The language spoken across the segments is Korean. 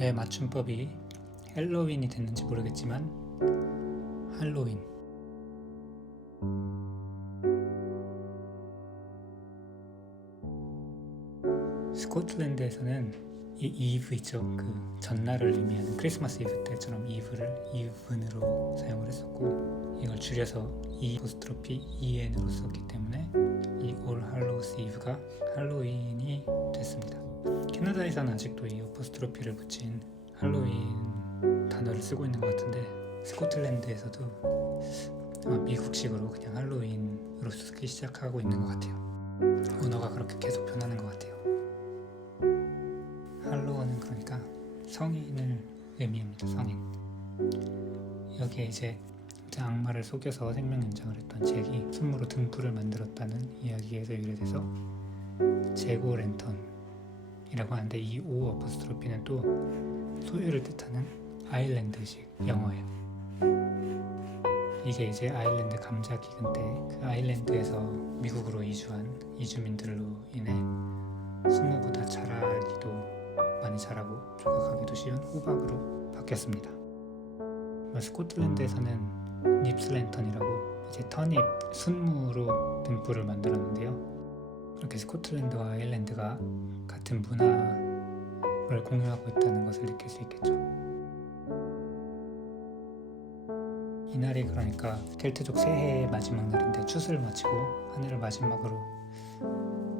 왜 맞춤법이 헬로윈이 됐는지 모르겠지만 할로윈. 스코틀랜드에서는 이 이브 있죠. 그 전날을 의미하는 크리스마스 이브 때처럼 이브를 이브는으로 사용을 했었고, 이걸 줄여서 이포스트로피 EN으로 썼기 때문에 이 올 할로우스 이브가 할로윈이 됐습니다. 캐나다에서는 아직도 이 어포스트로피를 붙인 할로윈 단어를 쓰고 있는 것 같은데, 스코틀랜드에서도 아마 미국식으로 그냥 할로윈으로 쓰기 시작하고 있는 것 같아요. 언어가 그렇게 계속 변하는 것 같아요. 할로우는 그러니까 성인을 의미합니다. 성인. 여기에 이제 악마를 속여서 생명 연장을 했던 잭이 순무로 등불을 만들었다는 이야기에서 유래돼서 제고 랜턴이라고 하는데, 이 O 어포스트로피는 또 소유를 뜻하는 아일랜드식 영어예요. 이게 이제 아일랜드 감자 기근 때 그 아일랜드에서 미국으로 이주한 이주민들로 인해 순무보다 자라기도 많이 자라고 조각하기도 쉬운 호박으로 바뀌었습니다. 스코틀랜드에서는 닙스 랜턴이라고 이제 터닙, 순무로 등불을 만들었는데요. 이렇게 스코틀랜드와 아일랜드가 같은 문화를 공유하고 있다는 것을 느낄 수 있겠죠. 이날이 그러니까 켈트족 새해의 마지막 날인데, 추수를 마치고 하늘을 마지막으로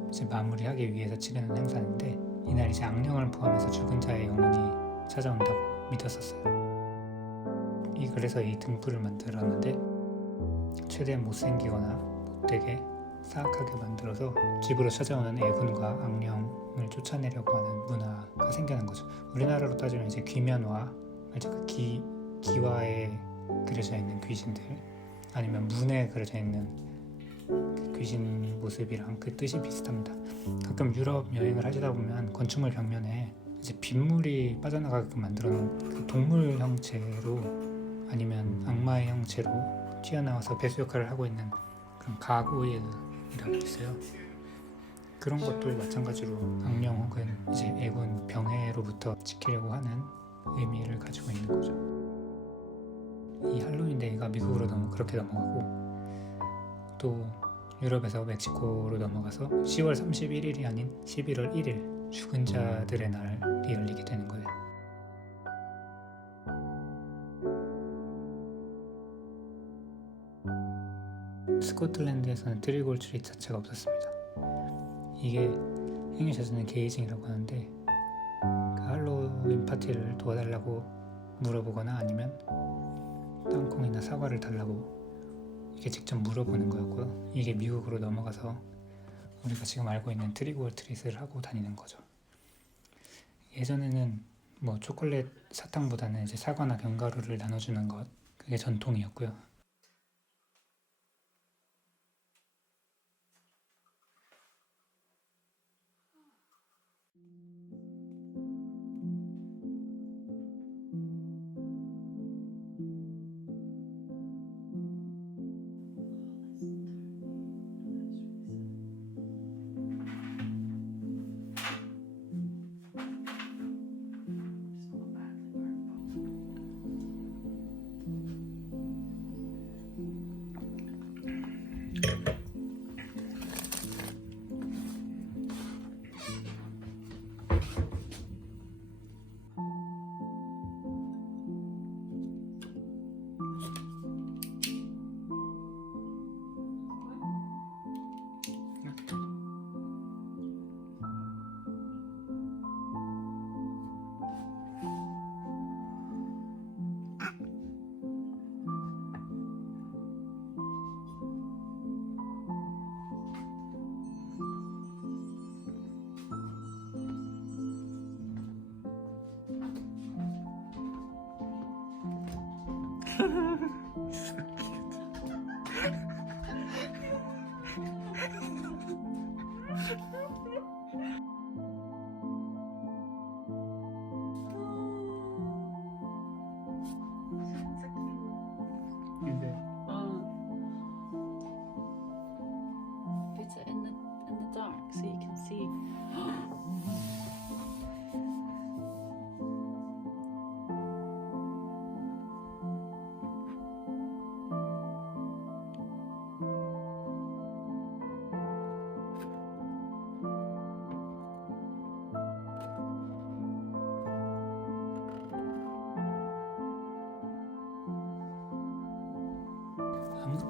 이제 마무리하기 위해서 치르는 행사인데, 이날 이제 악령을 포함해서 죽은 자의 영혼이 찾아온다고 믿었었어요. 그래서 이 등불을 만들었는데, 최대한 못생기거나 못되게 사악하게 만들어서 집으로 찾아오는 애군과 악령을 쫓아내려고 하는 문화가 생겨난 거죠. 우리나라로 따지면 이제 귀면화, 그 기와에 그려져 있는 귀신들, 아니면 문에 그려져 있는 그 귀신 모습이랑 그 뜻이 비슷합니다. 가끔 유럽 여행을 하시다 보면 건축물 벽면에 이제 빗물이 빠져나가게끔 만들어놓은 그 동물 형체로 아니면 악마의 형체로 튀어나와서 배수 역할을 하고 있는 그런 가고일이라고 있어요. 그런 것도 마찬가지로 악령 혹은 이제 애군 병해로부터 지키려고 하는 의미를 가지고 있는 거죠. 이 할로윈 데이가 미국으로 그렇게 넘어가고, 또 유럽에서 멕시코로 넘어가서 10월 31일이 아닌 11월 1일 죽은 자들의 날이 열리게 되는 거예요. 스코틀랜드에서는 트리골 트릿 자체가 없었습니다. 이게 행위자들은 게이징이라고 하는데, 그 할로윈 파티를 도와달라고 물어보거나 아니면 땅콩이나 사과를 달라고 이게 직접 물어보는 거였고요. 이게 미국으로 넘어가서 우리가 지금 알고 있는 트리골 트릿을 하고 다니는 거죠. 예전에는 뭐 초콜릿 사탕보다는 이제 사과나 견과류를 나눠주는 것, 그게 전통이었고요. so you can see.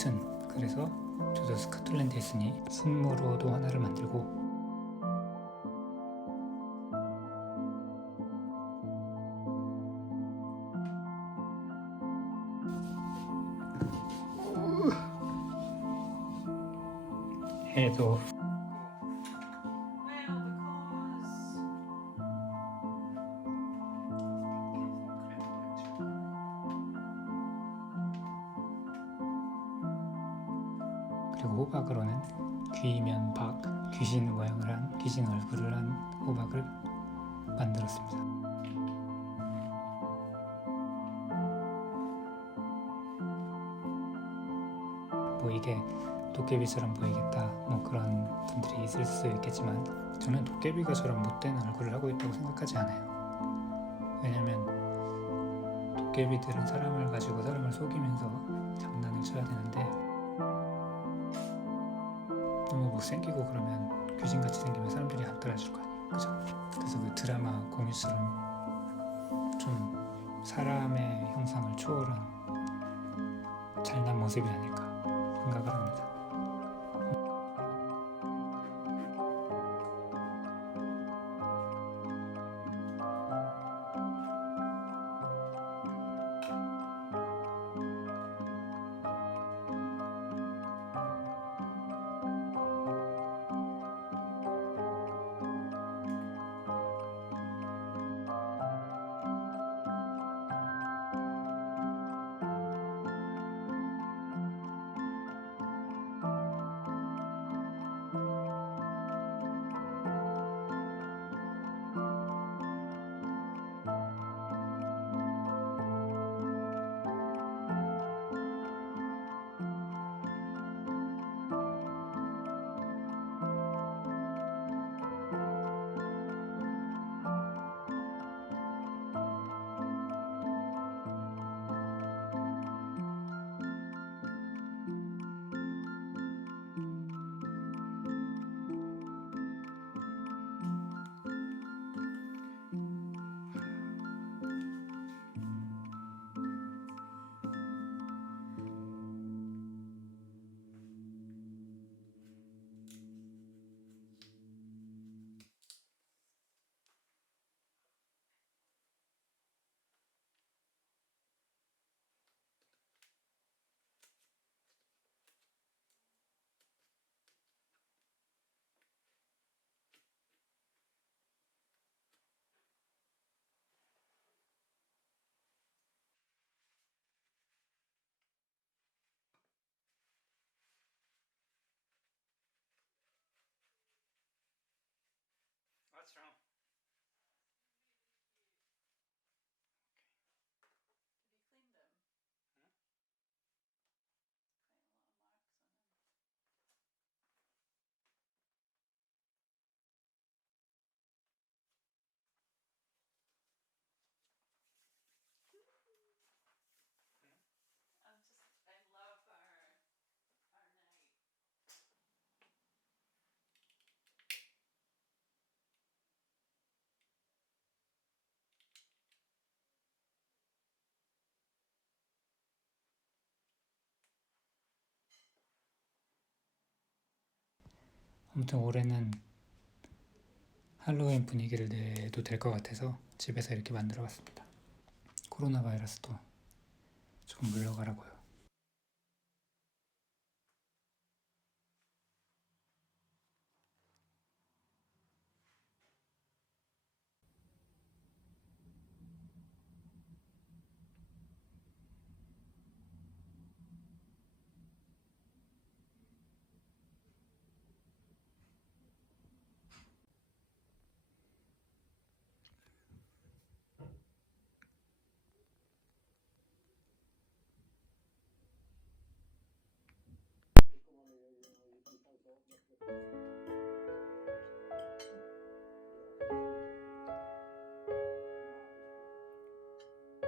아무튼 그래서 저도 스코틀랜드에 있으니 순무로도 하나를 만들고 해도 그리고 호박으로는 귀면 박, 귀신 모양을 한 귀신 얼굴을 한 호박을 만들었습니다. 뭐 이게 도깨비처럼 보이겠다 뭐 그런 분들이 있을 수 있겠지만 저는 도깨비가 저런 못된 얼굴을 하고 있다고 생각하지 않아요. 왜냐면 도깨비들은 사람을 가지고 사람을 속이면서 장난을 쳐야 되는데 너무 못생기고 그러면 귀신같이 생기면 사람들이 안 따라줄 거 아니에요. 그죠? 그래서 그 드라마 공유처럼 좀 사람의 형상을 초월한 잘난 모습이 아닐까 생각을 합니다. What's wrong? Have you cleaned them? Hmm? Quite a lot of marks on them. I love our night. 아무튼 올해는 할로윈 분위기를 내도 될 것 같아서 집에서 이렇게 만들어 봤습니다. 코로나 바이러스도 조금 물러가라고요.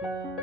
Thank you.